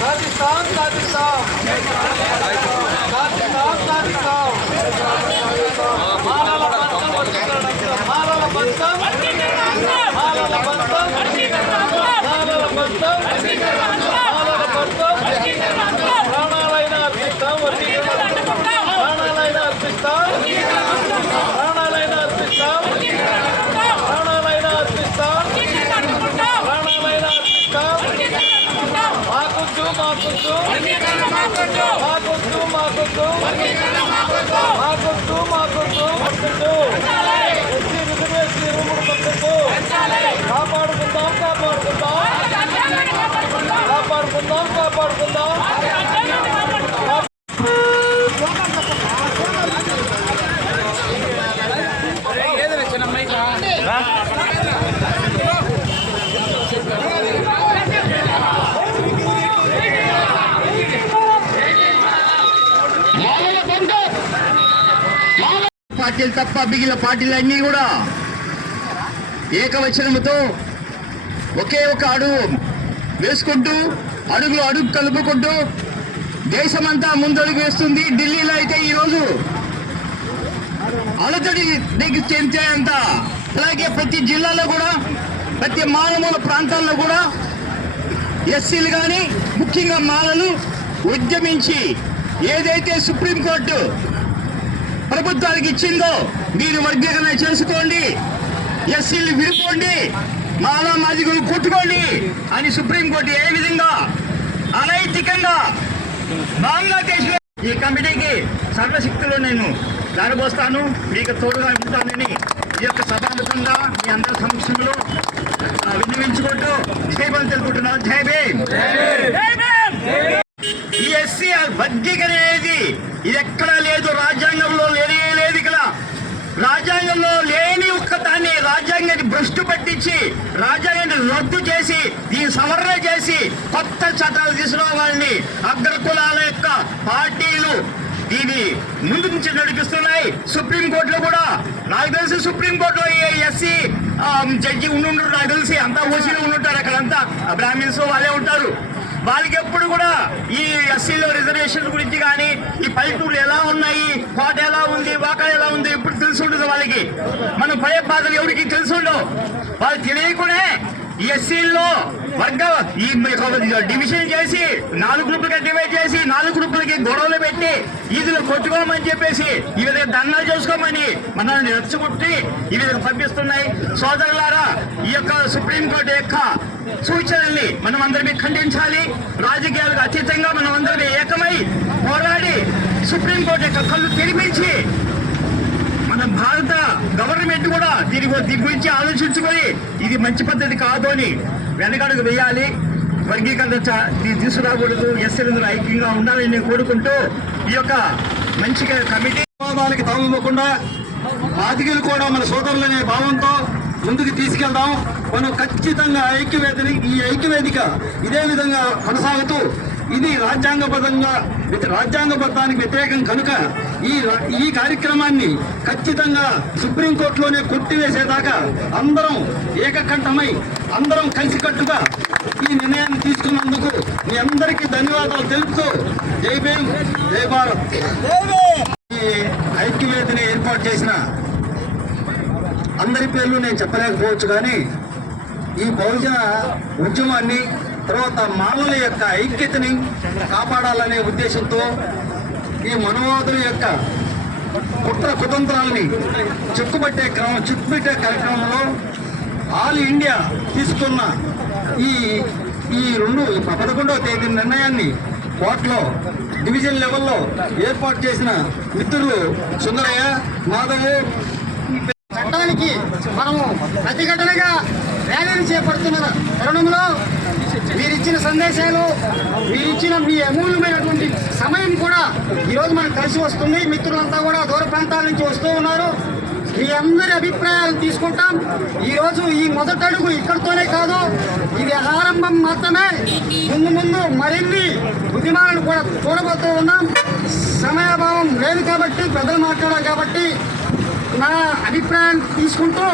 पाकिस्तान पाकिस्तान కాపాడుకుందాం కాపాడుకుందాం. పార్టీలు తప్ప మిగిలిన పార్టీలు అన్నీ కూడా ఏకవచనముతో ఒకే ఒక అడుగు వేసుకుంటూ అడుగులు అడుగు కలుపుకుంటూ దేశమంతా ముందడుగు వేస్తుంది. ఢిల్లీలో అయితే ఈరోజు అలజడి దిగి చెందేంత అలాగే ప్రతి జిల్లాలో కూడా ప్రతి మానమూల ప్రాంతాల్లో కూడా ఎస్సీలు కానీ ముఖ్యంగా మాలలు ఉద్యమించి ఏదైతే సుప్రీంకోర్టు ప్రభుత్వానికి ఇచ్చిందో మీరు వర్గీకరణ చేసుకోండి. ఎస్సీలు విడిపోండి. మాలా మాదిగులు కొట్టుకోండి అని సుప్రీంకోర్టు ఏ విధంగా అనైతికంగా బంగ్లాదేశ్ ఈ కమిటీకి సర్వశక్తులు నేను దారిపోస్తాను. మీకు తోడుగా ఉంటానని ఈ యొక్క సభాముఖంగా మీ అందరి సమక్షంలో విన్నవించుకుంటూ జయబం తెలుపుకుంటున్నాను. జై భీమ్! ఈ ఎస్సీ వర్గీకరణ అనేది ఇది ఎక్కడా లేదు. రాజ్యాంగంలో లేనే లేదు ఇక్కడ. రాజ్యాంగంలో లేని కానీ దాన్ని రాజ్యాంగాన్ని భ్రష్టు పట్టించి రాజ్యాంగాన్ని రద్దు చేసి ఈ సవరణ చేసి కొత్త చట్టాలు తీసుకురావాలని అగ్రకులాల యొక్క పార్టీలు దీన్ని ముందు నుంచి నడిపిస్తున్నాయి. సుప్రీంకోర్టులో కూడా నాకు తెలిసి సుప్రీంకోర్టులో ఏ ఎస్సీ జడ్జి ఉండుంటారు. నాకు తెలిసి అంతా ఓసీలు ఉండుంటారు. అక్కడంతా బ్రాహ్మిన్స్ వాళ్ళే ఉంటారు. వాళ్ళకి ఎప్పుడు కూడా ఈ ఎస్సీలో రిజర్వేషన్ గురించి కానీ ఈ పల్లెటూర్లు ఎలా ఉన్నాయి కోట ఎలా ఉంది వాక ఎలా ఉంది ఎప్పుడు తెలిసి ఉండదు వాళ్ళకి. మనం పడే బాధలు ఎవరికి తెలుసుండవు. ఉండవు వాళ్ళు తెలియకునే ఎస్సీల్లో వర్గ ఈ డివిజన్ చేసి నాలుగు గ్రూపులుగా డివైడ్ చేసి నాలుగు గ్రూపులకి గొడవలు పెట్టి ఈదులు కొట్టుకోమని చెప్పేసి ఈ విధంగా దండాలు చేసుకోమని మనల్ని రెచ్చగొట్టి ఈ విధంగా పంపిస్తున్నాయి. సోదరులారా ఈ యొక్క సుప్రీంకోర్టు యొక్క సూచనల్ని మనం అందరినీ ఖండించాలి. రాజకీయాలకు అతీతంగా మనం అందరినీ ఏకమై పోరాడి సుప్రీంకోర్టు యొక్క కళ్ళు తెరిపించి మన భారత గవర్నమెంట్ దీని దీని గురించి ఆలోచించుకొని ఇది మంచి పద్ధతి కాదు అని వెనకడుగు వేయాలి. వర్గీకరణ చ- తీసుకురాకూడదు. ఎస్ఎల్ ఐక్యంగా ఉండాలని నేను కోరుకుంటూ ఈ యొక్క మంచి కమిటీ వివాదాలకి తావివ్వకుండా బాధికులు కూడా మన సోదరులనే భావంతో ముందుకు తీసుకెళ్దాం. మనం ఖచ్చితంగా ఐక్యవేదిక ఈ ఐక్యవేదిక ఇదే విధంగా కొనసాగుతూ ఇది రాజ్యాంగబద్ధంగా రాజ్యాంగబద్ధానికి వ్యతిరేకం కనుక ఈ ఈ కార్యక్రమాన్ని ఖచ్చితంగా సుప్రీంకోర్టులోనే కొట్టివేసేదాకా అందరం ఏకకంఠమై అందరం కలిసికట్టుగా ఈ నిర్ణయాన్ని తీసుకున్నందుకు మీ అందరికీ ధన్యవాదాలు తెలుపుతూ జై భీమ్ జై భారత్. ఈ ఐక్యవేదిని ఏర్పాటు చేసిన అందరి పేర్లు నేను చెప్పలేకపోవచ్చు కానీ ఈ బహుజన ఉద్యమాన్ని తర్వాత మానవుల యొక్క ఐక్యతని కాపాడాలనే ఉద్దేశంతో ఈ మనువాదుల యొక్క కుట్ర కుతంత్రాలని చిక్కుబట్టే క్రమం చెక్కుబట్టే కార్యక్రమంలో ఆల్ ఇండియా తీసుకున్న ఈ ఈ రెండు పదకొండవ తేదీ నిర్ణయాన్ని కోర్టులో డివిజన్ లెవెల్లో ఏర్పాటు చేసిన మిత్రులు సుందరయ్య మాధవ్. చట్టానికి మనము ప్రతిఘటనగా ర్యాలీలు చేపడుతున్న తరుణంలో మీరిచ్చిన సందేశాలు మీరిచ్చిన మీ అమూల్యమైనటువంటి సమయం కూడా ఈరోజు మనకు కలిసి వస్తుంది. మిత్రులంతా కూడా దూర ప్రాంతాల నుంచి వస్తూ ఉన్నారు. మీ అందరి అభిప్రాయాలు తీసుకుంటాం. ఈరోజు ఈ మొదటడుగు ఇక్కడితోనే కాదు ఇది ఆరంభం మాత్రమే. ముందు ముందు మరిన్ని ఉద్యమాలను కూడా చూడబోతూ ఉన్నాం. సమయాభావం లేదు కాబట్టి పెద్దలు మాట్లాడాలి కాబట్టి నా అభిప్రాయం తీసుకుంటూ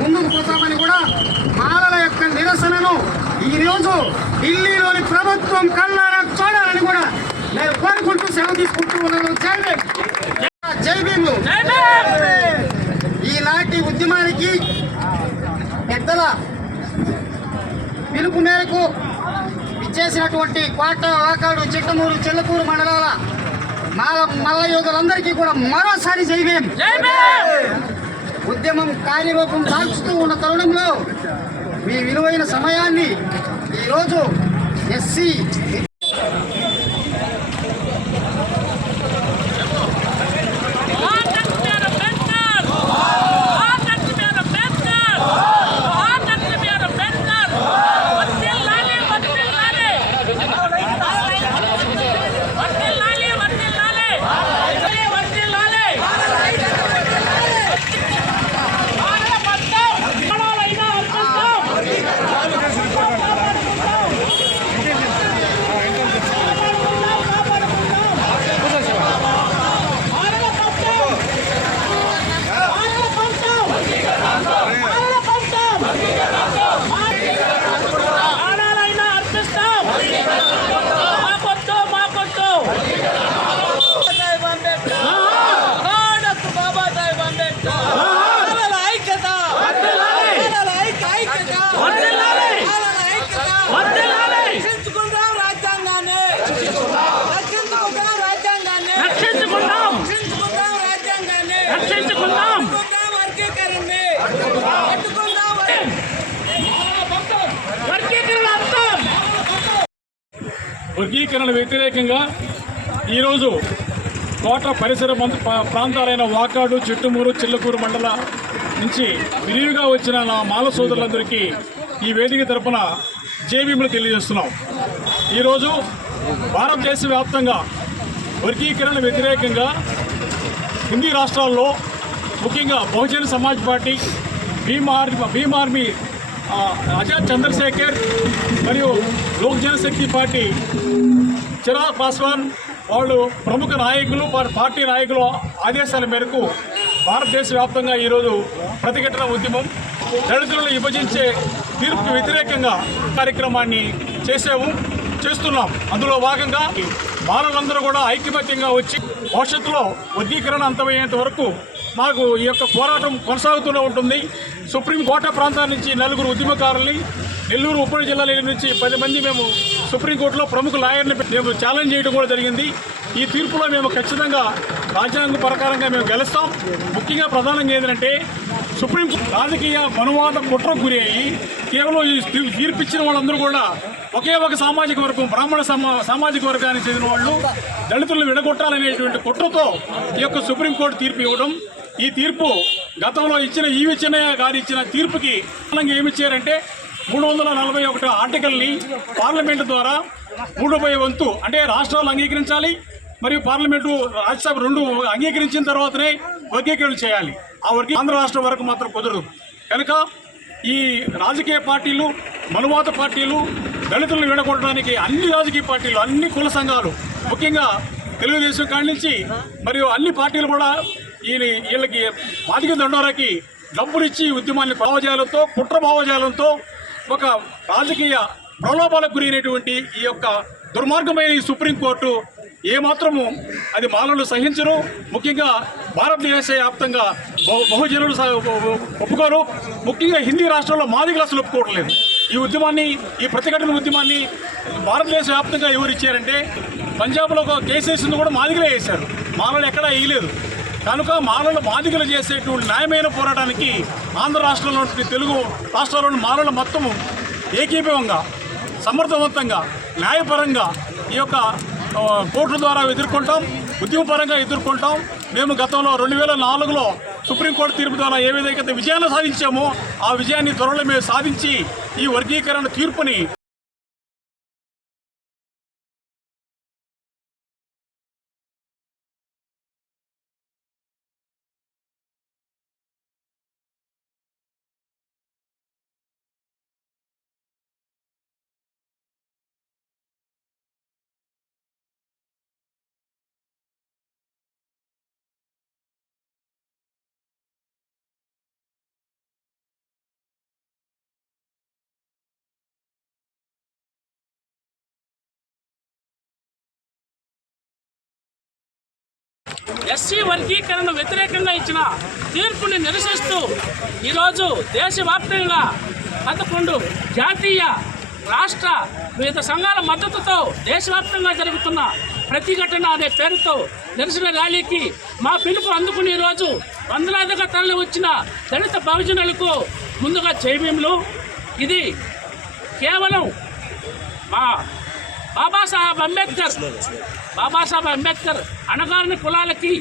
ముందుకు పోతామని కూడా మాలల యొక్క నిరసనను ఈరోజు ఢిల్లీలోని ప్రభుత్వం కళ్ళారా చూడాలని కూడా తీసుకుంటూ ఉన్నాను. జై భీమ్. జై భీమ్. ఈనాటి ఉద్యమానికి పెద్దల పిలుపు మేరకు ఇచ్చేసినటువంటి కోట వాకాడు చిట్టమూరు చెల్లకూరు మండలాల మాల మల్ల యోధులందరికీ కూడా మరోసారి జై భీమ్. ఉద్యమం కార్యరూపం దాల్చుతూ ఉన్న తరుణంలో మీ విలువైన సమయాన్ని ఈరోజు ఎస్సీ వర్గీకరణ వ్యతిరేకంగా ఈరోజు కోట పరిసర ప్రాంతాలైన వాకాడు చెట్టుమూరు చిల్లకూరు మండల నుంచి విరివిగా వచ్చిన నా మాల సోదరులందరికీ ఈ వేదిక తరపున జేబీములు తెలియజేస్తున్నాం. ఈరోజు భారతదేశ వ్యాప్తంగా వర్గీకరణ వ్యతిరేకంగా హిందీ రాష్ట్రాల్లో ముఖ్యంగా Bahujan Samaj party Bhim army Bhim army Azad Chandrashekhar మరియు లోక్ జనశక్తి పార్టీ చిరాగ్ పాస్వాన్ వాళ్ళు ప్రముఖ నాయకులు వారి పార్టీ నాయకుల ఆదేశాల మేరకు భారతదేశ వ్యాప్తంగా ఈరోజు ప్రతిఘటన ఉద్యమం దళితులను విభజించే తీర్పుకు వ్యతిరేకంగా కార్యక్రమాన్ని చేసాము చేస్తున్నాం. అందులో భాగంగా బాలలందరూ కూడా ఐక్యమత్యంగా వచ్చి భవిష్యత్తులో వర్గీకరణ అంతమయ్యేంత వరకు మాకు ఈ యొక్క పోరాటం కొనసాగుతూనే ఉంటుంది. సుప్రీం కోట ప్రాంతం నుంచి నలుగురు ఉద్యమకారుల్ని నెల్లూరు ఉప్పటి జిల్లాల నుంచి పది మంది మేము సుప్రీంకోర్టులో ప్రముఖ లాయర్ని మేము ఛాలెంజ్ చేయడం కూడా జరిగింది. ఈ తీర్పులో మేము ఖచ్చితంగా రాజ్యాంగ ప్రకారంగా మేము గెలుస్తాం. ముఖ్యంగా ప్రధానంగా ఏంటంటే సుప్రీం రాజకీయ మనువాద కుట్ర గురి అయ్యి కేవలం ఈ తీ- తీర్పు ఇచ్చిన వాళ్ళందరూ కూడా ఒకే ఒక సామాజిక వర్గం బ్రాహ్మణ సమా సామాజిక వర్గానికి చెందిన వాళ్ళు దళితులను విడగొట్టాలనేటువంటి కుట్రతో ఈ యొక్క సుప్రీంకోర్టు తీర్పు ఇవ్వడం ఈ తీర్పు గతంలో ఇచ్చిన ఈవి చిన్నయ్య గారు ఇచ్చిన తీర్పుకి ఏమి ఇచ్చారంటే మూడు వందల నలభై ఒకటి ఆర్టికల్ని పార్లమెంటు ద్వారా మూడు వంతు అంటే రాష్ట్రాలు అంగీకరించాలి మరియు పార్లమెంటు రాజ్యసభ రెండు అంగీకరించిన తర్వాతనే వర్గీకరణ చేయాలి. ఆ వర్గీ ఆంధ్ర రాష్ట్రం వరకు మాత్రం కుదరదు. కనుక ఈ రాజకీయ పార్టీలు మనువాత పార్టీలు దళితులను విడగొట్టడానికి అన్ని రాజకీయ పార్టీలు అన్ని కుల సంఘాలు ముఖ్యంగా తెలుగుదేశం కాడి నుంచి మరియు అన్ని పార్టీలు కూడా ఈయన వీళ్ళకి మాదిక దండోరాకి డబ్బులిచ్చి ఉద్యమాన్ని భావజాలంతో కుట్ర భావజాలంతో ఒక రాజకీయ ప్రలోభాలకు గురైనటువంటి ఈ యొక్క దుర్మార్గమైన ఈ సుప్రీంకోర్టు ఏమాత్రము అది మానవులు సహించరు. ముఖ్యంగా భారతదేశ వ్యాప్తంగా బహు బహుజనులు ఒప్పుకోరు. ముఖ్యంగా హిందీ రాష్ట్రాల్లో మాదిగలు అసలు ఒప్పుకోవడం ఈ ఉద్యమాన్ని ఈ ప్రతిఘటన ఉద్యమాన్ని భారతదేశ వ్యాప్తంగా ఎవరు ఇచ్చారంటే పంజాబ్లో ఒక కేసు వేసింది కూడా మాదిగలే వేశారు. మానవులు ఎక్కడా వేయలేదు. కనుక మాలల బాధికలు చేసేటువంటి న్యాయమైన పోరాటానికి ఆంధ్ర రాష్ట్రంలో తెలుగు రాష్ట్రాల్లోని మాలల మొత్తము ఏకీభవంగా సమర్థవంతంగా న్యాయపరంగా ఈ యొక్క కోర్టుల ద్వారా ఎదుర్కొంటాం ఉద్యమపరంగా ఎదుర్కొంటాం. మేము గతంలో రెండు వేల నాలుగులో సుప్రీంకోర్టు తీర్పు ద్వారా ఏ విధంగా విజయాన్ని సాధించామో ఆ విజయాన్ని త్వరలో మేము సాధించి ఈ వర్గీకరణ తీర్పుని ఎస్సీ వర్గీకరణ వ్యతిరేకంగా ఇచ్చిన తీర్పుని నిరసిస్తూ ఈరోజు దేశవ్యాప్తంగా పదకొండు జాతీయ రాష్ట్ర వివిధ సంఘాల మద్దతుతో దేశవ్యాప్తంగా జరుగుతున్న ప్రతిఘటన అనే పేరుతో నిరసన ర్యాలీకి మా పిలుపు అందుకుని ఈరోజు వందలాదిగా తరలి వచ్చిన దళిత బహుజనులకు ముందుగా చేయమేములు ఇది కేవలం మా బాబాసాహెబ్ అంబేద్కర్ బాబాసాహెబ్ అంబేద్కర్ అణగారిన కులాలకి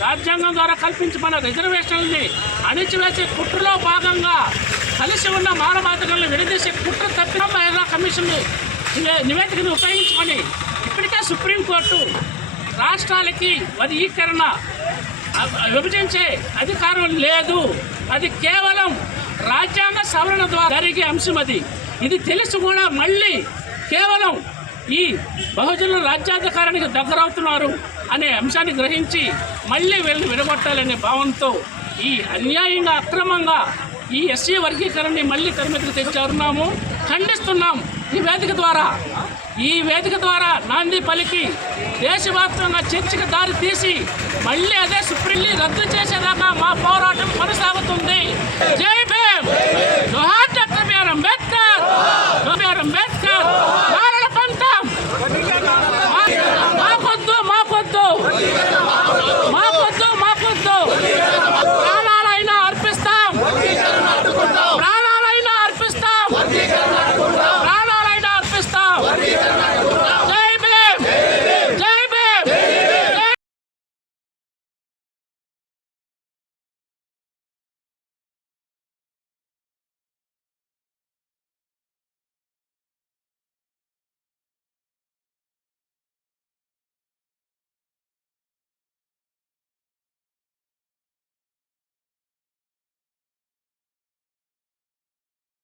రాజ్యాంగం ద్వారా కల్పించబడిన రిజర్వేషన్లని అణిచివేసే కుట్రలో భాగంగా కలిసి ఉన్న మానవాధికారులను విడదీసే కుట్ర తప్పిన మహిళా కమిషన్ నివే- నివేదికను ఉపయోగించుకొని ఇప్పటికే సుప్రీంకోర్టు రాష్ట్రాలకి వర్గీకరణ విభజించే అధికారం లేదు. అది కేవలం రాజ్యాంగ సవరణ ద్వారా జరిగే అంశం అది. ఇది తెలిసి కూడా మళ్ళీ కేవలం ఈ బహుజనులు రాజ్యాంగకారానికి దగ్గరవుతున్నారు అనే అంశాన్ని గ్రహించి మళ్ళీ వీళ్ళని విడగొట్టాలనే భావంతో ఈ అన్యాయంగా అక్రమంగా ఈ ఎస్సీ వర్గీకరణని మళ్ళీ తెరమీదకి తెచ్చారున్నాము ఖండిస్తున్నాం ఈ వేదిక ద్వారా ఈ వేదిక ద్వారా నాంది పలికి దేశవ్యాప్తంగా చర్చకు దారి తీసి మళ్ళీ అదే సుప్రీంని రద్దు చేసేదాకా మా పోరాటం కొనసాగుతుంది జై భీమ్ అంబేద్కర్ అంబేద్కర్ Ohio!